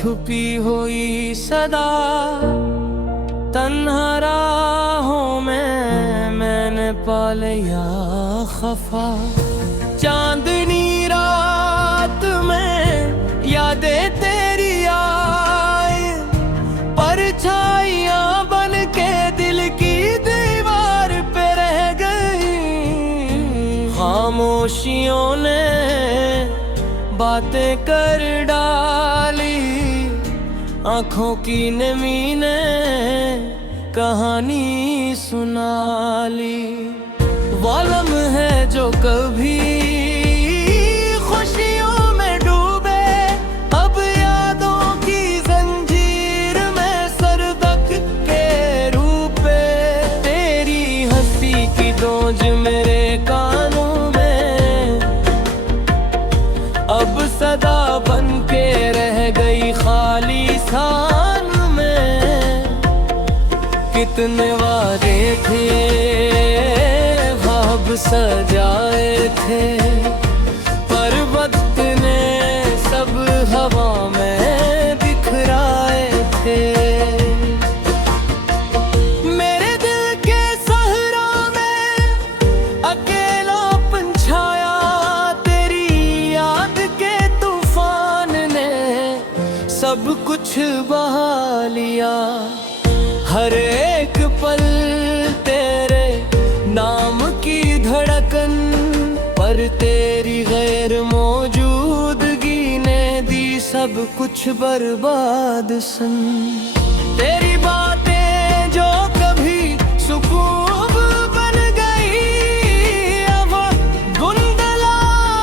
छुपी हुई सदा, तन्हा राहों में मैंने पा लिया खफा। चांदनी रात में यादें तेरी आए, परछाइयां बन के दिल की दीवार पे रह गई। खामोशियों ने बातें कर डाली, आंखों की नमी ने कहानी सुना ली। वो लम्हे जो कभी खुशियों में डूबे, अब यादों की जंजीर में सरदक के रूप पे। तेरी हंसी की गूंज मेरे कानों में अब सदा बन के रह गई खाली स्थान में। कितने वादे थे ख्वाब सजाए थे, पर वक्त ने सब हवा में बिखराए थे। मेरे दिल के सहरा में अकेलापन छाया, तेरी याद के तूफान ने सब कुछ बहा लिया। हर एक पल तेरे नाम की धड़कन, पर तेरी गैर मौजूदगी ने दी सब कुछ बर्बाद सन। तेरी बातें जो कभी सुकून बन गई, अब गुंदला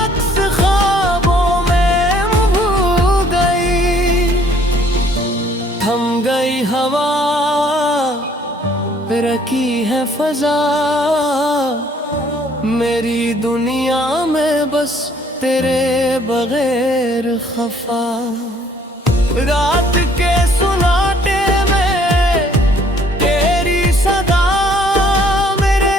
अक्स ख्वाबों में भूल गई। थम गई हवा, रखी है फजा, मेरी दुनिया में बस तेरे बगैर खफा। रात के सुनाटे में तेरी सदा, मेरे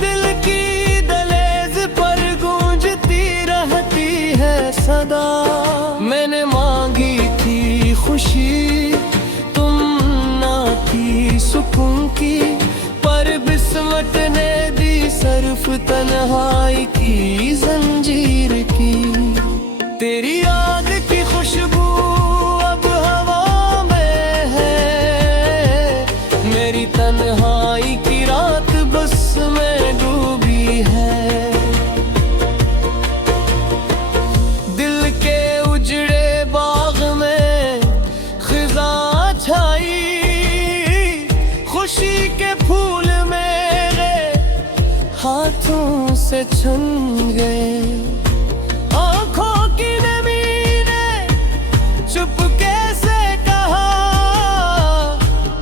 दिल की दहलीज पर गूंजती रहती है सदा। मैंने मांगी थी खुशी, तुम ना थी सुकून की, पर बिस्मत ने दी सिर्फ तन्हाई की जंजीर की। तेरी याद की खुशबू अब हवा में है, मेरी तन्हाई की रात बस में डूबी है। दिल के उजड़े बाग में खिज़ां छाई, खुशी के फूल मेरे हाथों से छन गए। आंखों की नमी ने चुपके से कहा,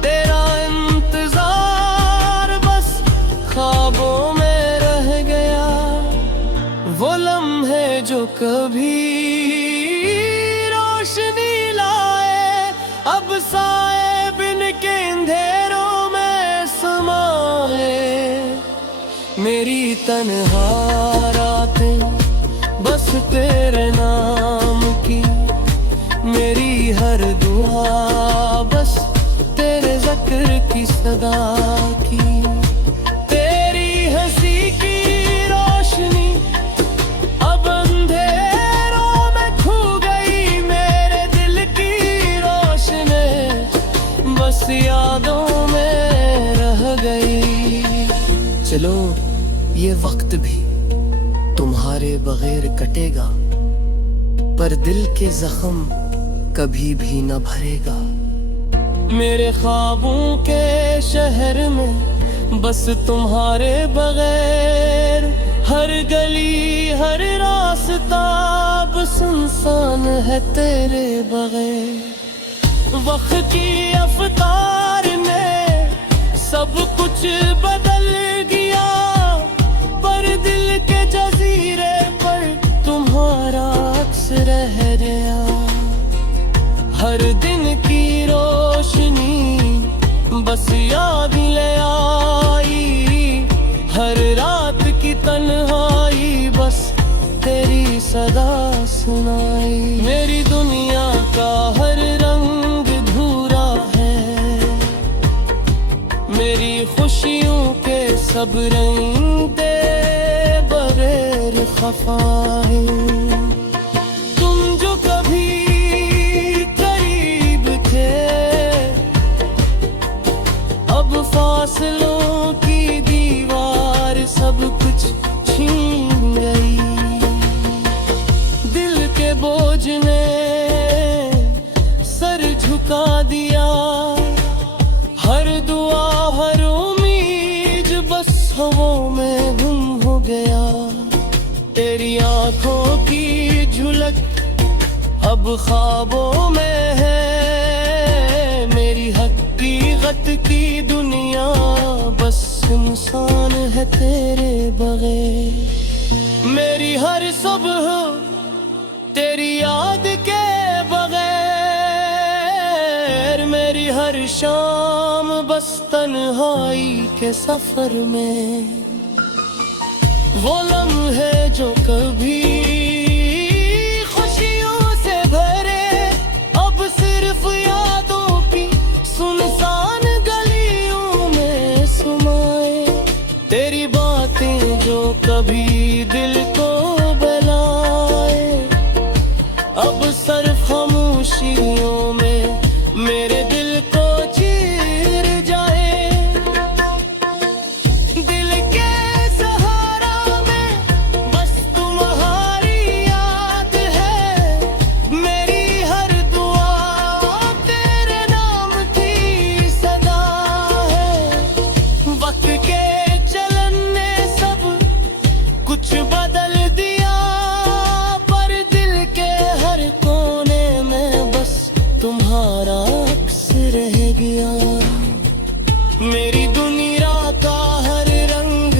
तेरा इंतजार बस ख्वाबों में रह गया। वो लम्हे जो कभी रोशनी लाए, अब साए बिन के अंधेरों में समाए। मेरी तन्हा रातें बस तेरे नाम की, मेरी हर दुआ बस तेरे ज़िक्र की सदा की। तेरी हंसी की रोशनी अब अंधेरों में खो गई, मेरे दिल की रोशनी बस यादों में रह गई। चलो ये वक्त भी तुम्हारे बगैर कटेगा, पर दिल के जख्म कभी भी न भरेगा। मेरे ख्वाबों के शहर में बस तुम्हारे बगैर हर गली हर रास्ता अब सुनसान है तेरे बगैर। वक्त की अफ्तार ने सब कुछ बदल गया, पर दिल के जजीरे पर तुम्हारा अक्स रह गया। हर दिन की रोशनी बस याद ले आई, हर रात की तन्हाई बस तेरी सदा सुनाई। मेरी दुनिया का हर रंग सब रंगते बगैर खफा है। तुम जो कभी करीब थे, अब फासलों की दीवार सब कुछ छीन गई। दिल के बोझ ने सर झुका दिया, हर दुआ हर उम्मीद बस हवाओं में गुम हो गया। तेरी आंखों की झलक अब ख्वाबों में है, मेरी हकीकत की दुनिया बस इंसान है तेरे बगैर। मेरी हर सुबह तेरी याद के बगैर, मेरी हर शाम बस तन्हाई के सफर में। वो लम्हे जो कभी खुशियों से भरे, अब सिर्फ यादों की सुनसान गलियों में समाए। तेरी बातें जो कभी दिल को बहलाए, अब सिर्फ खामोशियों में मेरे दिल को चीर जाए। दिल के सहारा में बस तुम्हारी याद है, मेरी हर दुआ तेरे नाम की सदा है। वक्त के चलन ने सब कुछ बदल दिया, पर दिल के हर कोने में बस तुम्हारा अक्स रह गया। मेरी दुनिया का हर रंग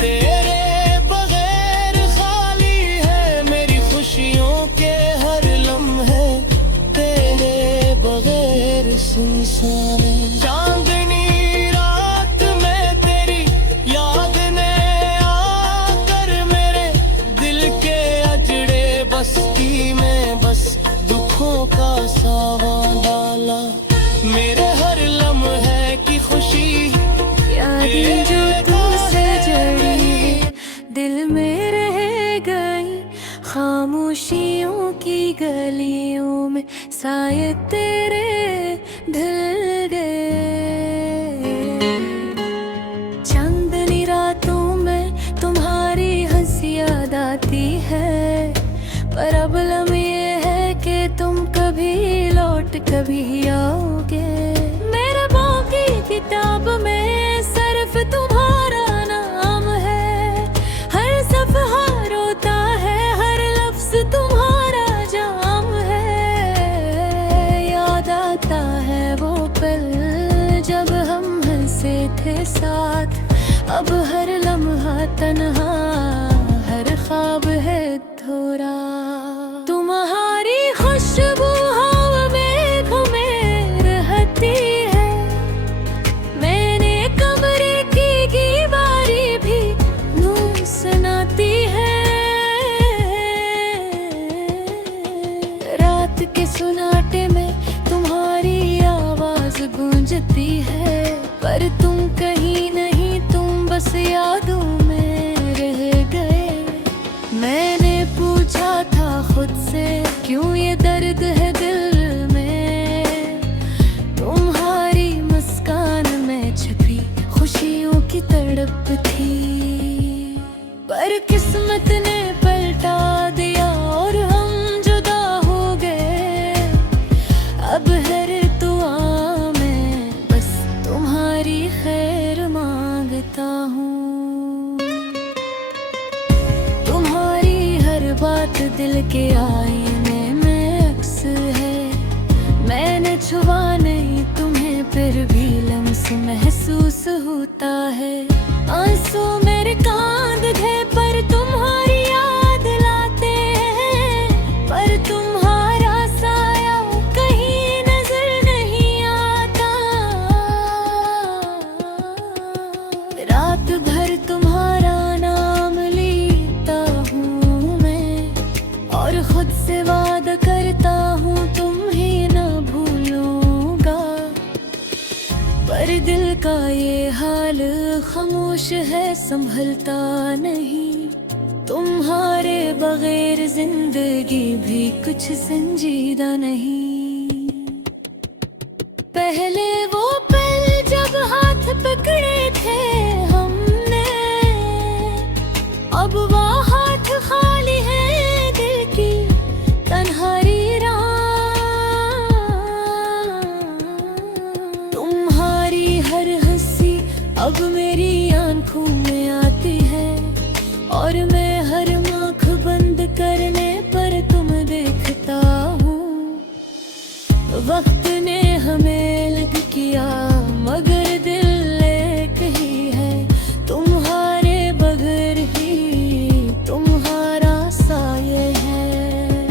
तेरे बगैर खाली है, मेरी खुशियों के हर लम्हे तेरे बगैर सुनसान है। चांदनी रात में तेरी याद ने आकर मेरे दिल के अजड़े बस्ती में बस दुखों का सावन डाला। मेरे हर लम्हे की खुशी यादें जो तुमसे जड़ी दिल में रह गई, खामोशियों की गलियों में साए तेरे ढल गए। चांदनी रातों में तुम्हारी हंसी याद आती है, पर अब लम्हे है कि तुम कभी लौट कभी आओगे। मेरे पाँव की किताब में सिर्फ तुम्हारा नाम है, हर सफ़हा रोता है, हर लफ्ज़ तुम्हारा जाम है। याद आता है वो पल जब हम हंसे थे साथ, अब हर लम्हा तन्हा, हर ख्वाब है थोड़ा। तुम्हारी खुशबू हवा में घूमे रहती है, मैंने कमरे की दीवारी भी नूर सुनाती है। रात के सुनाटे में तुम्हारी आवाज गूंजती है, पर तुम कहीं नहीं, तुम बस यादों में रह गए। मैंने पूछा था खुद से क्यों ये दर्द है दिल में, तुम्हारी मुस्कान में छुपी खुशियों की तड़प थी। पर किस्मत ने पलटा दिया और हम जुदा हो गए। अब हर दुआ में बस तुम्हारी खैर मांगता हूँ। तुम्हारी हर बात दिल के आईने में अक्स है, मैंने छुआ नहीं तुम्हें फिर भी लम्स महसूस होता है। आंसू मेरे कांद है पर तुम्हारी याद लाते हैं, पर तुम्हारा साया कहीं नजर नहीं आता। रात भर तुम्हारा नाम लेता हूँ मैं, और खुद से वादा करता हूँ तुम्हें न भूलूंगा। पर दिल का ये हाल खामोश है, संभलता नहीं। तुम्हारे बगैर जिंदगी भी कुछ संजीदा नहीं। पहले वो पल जब हाथ पकड़े थे हमने, अब वो हाथ खाली है, दिल की तन्हाई राह। तुम्हारी हर हंसी अब मेरी आंखों में आती है, और मैं हर आँख बंद करने पर तुम देखता हूँ। वक्त ने हमें अलग किया मगर दिल एक ही है, तुम्हारे बगैर ही तुम्हारा साये है।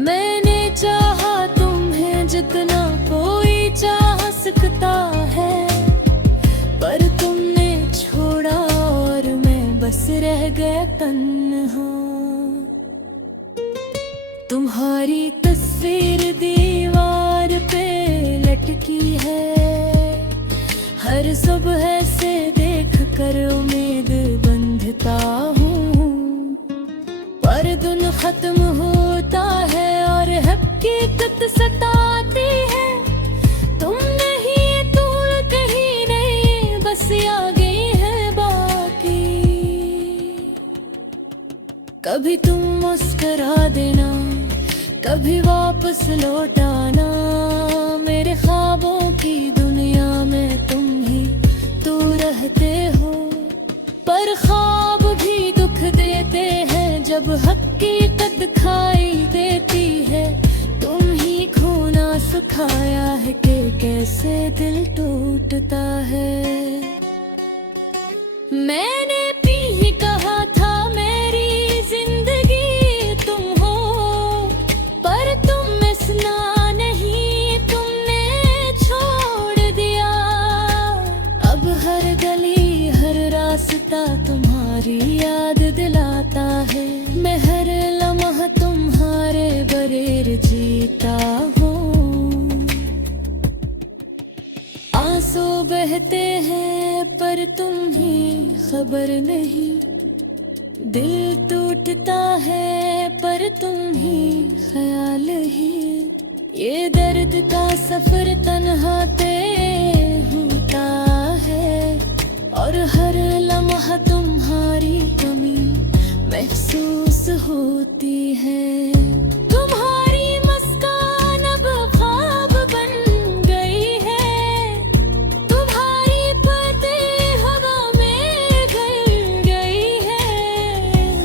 मैंने चाहा तुम्हें जितना कोई चाह सकता है, पर तुमने छोड़ा और मैं बस रह गया तन्हा। तुम्हारी तस्वीर दीवार पे लटकी है, हर सुबह से देख कर उम्मीद बंधता हूँ। पर दिन खत्म होता है और हकीकत सताती है। तुम नहीं, तुम कहीं नहीं, बस आ गई है बाकी। कभी तुम मुस्कुरा देना, कभी वापस लौट आना। मेरे ख्वाबों की दुनिया में तुम ही तो रहते हो, पर ख्वाब भी दुख देते हैं जब हकीकत दिखाई देती है। तुम ही खोना सिखाया है कि कैसे दिल टूटता है। मैंने भी कहा था मेरी जिंदगी तुम हो, पर तुम सुना नहीं, तुमने छोड़ दिया। अब हर गली हर रास्ता तुम्हारी याद दिलाता है। मैं हर लम्हा तुम्हारे बगैर जीता हूँ। आंसू बहते हैं पर तुम ही खबर नहीं, दिल टूटता है पर तुम ही ख्याल ही। ये दर्द का सफर तन्हा तय होता है, और हर लम्हा तुम्हारी कमी महसूस होती है। तुम्हारी मुस्कान अब ख्वाब बन गई है, तुम्हारी बातें हवा में गल गई है।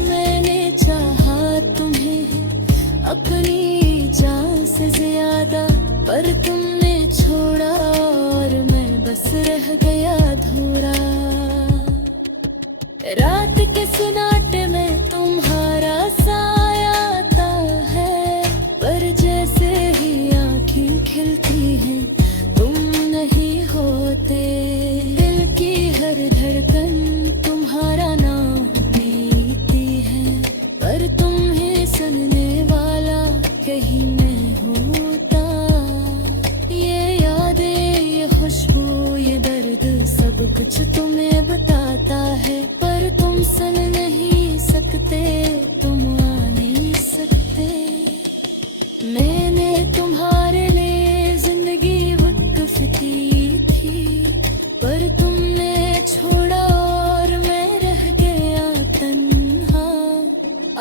मैंने चाहा तुम्हें अपनी जान से ज्यादा, पर तुमने छोड़ा और मैं बस रह गया अधूरा। रात के सन्नाटे में तुम्हारा साया आता है, पर जैसे ही आँखें खिलती हैं तुम नहीं होते। दिल की हर धड़कन तुम्हारा नाम लेती है, पर तुम्हें सुनने वाला कहीं नहीं होता। ये यादें, ये खुशबू, ये दर्द, सब कुछ तुम्हें बताता है, पर तुम सुन नहीं सकते, तुम आ नहीं सकते। मैंने तुम्हारे लिए जिंदगी वक्फ की थी, पर तुमने छोड़ा और मैं रह गया तन्हा।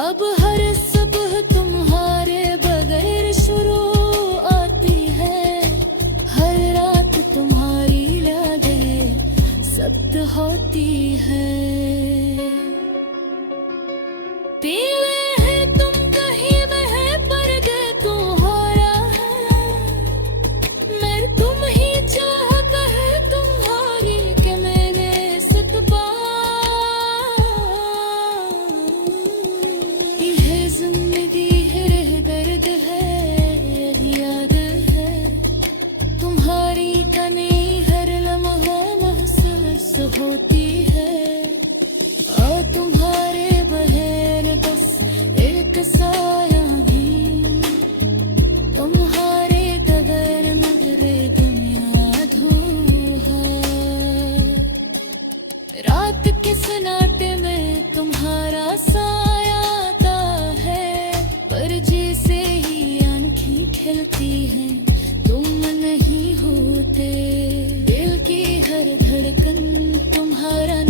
अब हर सुबह तुम्हारे बगैर शुरू आती है, हर रात तुम्हारी यादें सख्त होती है। पीले है तुम कहीं वह पर्दे तो हो रहा है, मैं तुम ही चाहता है तुम्हारी के मैंने सत पा। ये जिंदगी है, रह दर्द है, यही याद है तुम्हारी कमी हर लम्हा महसूस होती है। और तुम्हारे बहन बस हैं, तुम नहीं होते। दिल की हर धड़कन तुम्हारा